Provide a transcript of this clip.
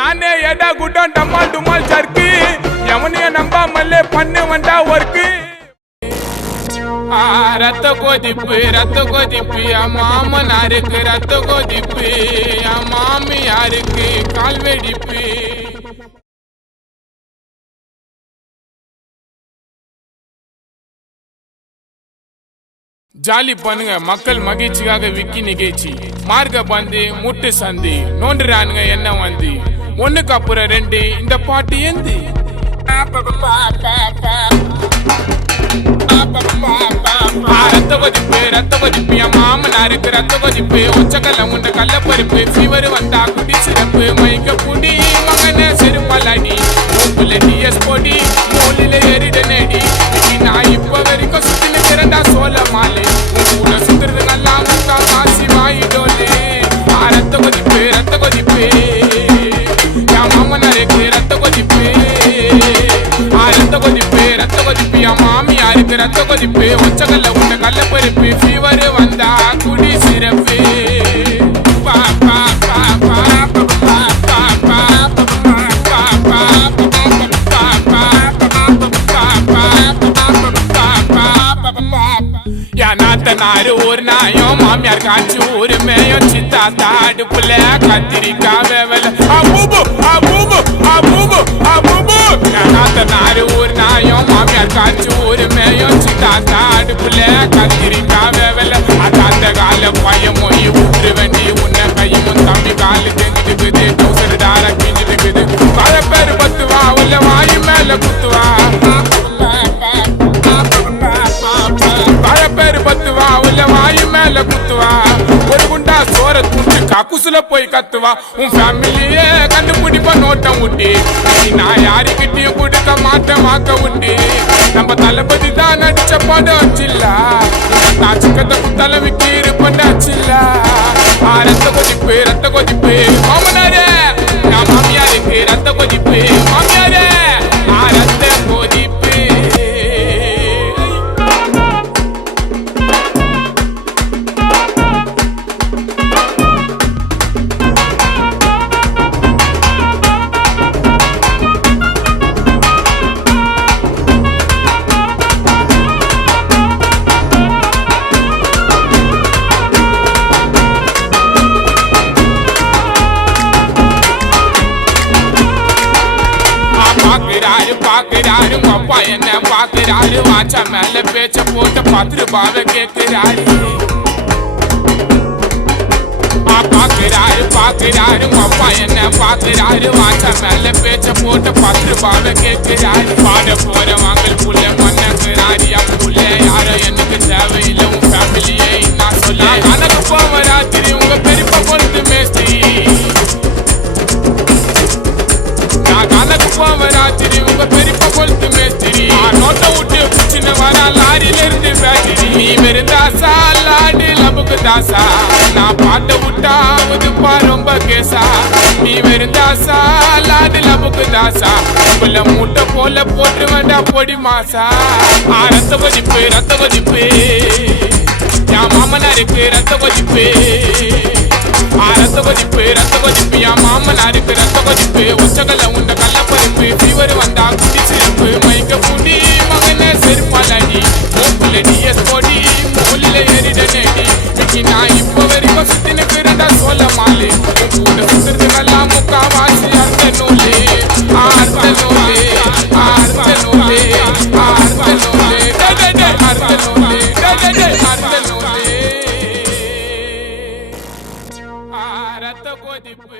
நானே எடா குட்டம் டம்மால் டுமால் சர்க்கு எவனைய நம்பா மல்லே பண்ணு வந்தா ஒர்க்கு ரத்த கொதிப்பு மாமனாருக்கு ரத்த கொதிப்பு மாமியாருக்கு கால் வெடிப்பு. ஜாலி பண்ணுங்க மக்கள் மகிழ்ச்சிக்காக விக்கி நிகழ்ச்சி மார்க்க பந்து முட்டு சந்தி நோண்டுறானுங்க என்ன வந்து ஒண்ணுக்கு அப்புறம் ரெண்டு இந்த பாட்டு ஏந்து ரத்த கொதிப்பு என் மாமனாருக்கு ரத்த கொதிப்பு ஒச்சக்கல்ல உண்ட கல்ல பருப்பு ஃபீவர் வந்தா குடி சிறப்பு மைக்க குடி மகன செருப்பலாடி மூக்குல டிஎஸ் பொடி மூலில எரிட நடி நான் இப்ப வரைக்கும் சுத்தி நிக்கிறேன்டா சோழ மாலை கூட சுத்துறது நல்லா முக்கா மாசி வாயிடோலே ரத்த கொதிப்பு என் மாமனாருக்கு ரத்த கொதிப்பு ரத்த கொதிப்பு என் மாமியாருக்கு ரத்த கொதிப்பு ஒச்சக்கல்ல உண்ட கல்ல பருப்பு ஃபீவர் வந்தா குடி சிறப்பு. நாத்தனாரு ஒரு நாயம் மாமியார் காய்ச்சி ஒரு மேயம் சித்தாத்தா அடுப்புல கத்திரிக்காய் வேவல நாத்தனாரு ஒரு நாயம் மாமியார் காய்ச்சி ஒரு மேயம் சித்தாத்தா அடுப்புல கத்திரிக்காய் வேவல அந்த கால பையன் மொழி ஊற்று வேண்டி உன்ன கையும் தம்பி காலு தெரிஞ்சுக்குது டவுசர் தார கிஞ்சிருக்குது பல பேர் பத்துவா உள்ள வாயு மேல குத்துவா வாயு மேல குத்துவா ஒரு குண்டா சோர துண்டு கக்குசுல போய் கத்துவா உன் ஃபேமிலியே கண்டுபிடிப்பா நோட்டம் உண்டு நான் யாருக்கிட்டையும் கொடுக்க மாட்டேன் வாக்க உண்டு நம்ம தளபதி தான் நடிச்ச படம் சில்லா நான் சிக்கத்தை குத்தால விக்கி இருப்பேன் சில்லா ரத்த கொதிப்பு மாமனாரே நான் மாமியாருக்கு ரத்த கொதிப்பு மாமியாரே ரத்த கொதிப்பு. பாக்குறாரு அப்பா என்ன பாக்குறாரு வாச்சா மேல பேச்ச போட்டு 10 ரூபாவை கேட்கிறாரு பாக்குறாரு அப்பா என்ன பாக்குறாரு வாச்சா மேல பேச்ச போட்டு 10 ரூபாவை கேட்கிறாரு பாட போற வாங்கல் புள்ள மன்னக்குறாரு என் புள்ள யாரோ எனக்கு தேவையில்லை உன் ஃபேமிலியே நான் சொல்ல கணக்கு போவ ராத்திரி உங்க பெரியப்பா கொண்டு மேஸ்திரி கணக்கு போவ ராத்திரி உங்க பெரியப்பா கொளுத்து மேஸ்திரி நோட்டை விட்டு பிடிச்சின்னு வரா லாரியில இருந்து பேட்டரி நீ வெறுந்தாசா லாடு லபுக்கு தாசா நான் பாட்டை விட்டாவதுப்பா ரொம்ப கேசா நீ வெறுந்தாசா லாடு லபுக்கு தாசா உள்ள மூட்டை போல போட்டு வேண்டா பொடி மாசா ரத்த கொதிப்பு என் மாமனாருக்கு ரத்த கொதிப்பு ரத்த கொதிப்பு என் மாமனாருக்கு ரத்த கொதிப்பு ஒச்சக்கல்ல உண்ட கல்ல பருப்பு ஃபீவர் வந்தா குடி சிறப்பு மைக்க குடி மகன செருப்பாலடி மூக்குல டிஎஸ் பொடி மூலில எரிட நடி நான் இப்ப வரைக்கும் சுத்தி நிக்கிறேன்டா சோழ மாலை கூட சுத்துறது நல்லா முக்கா வாசி அர்த்த நூலே ரத்த கொதிப்பு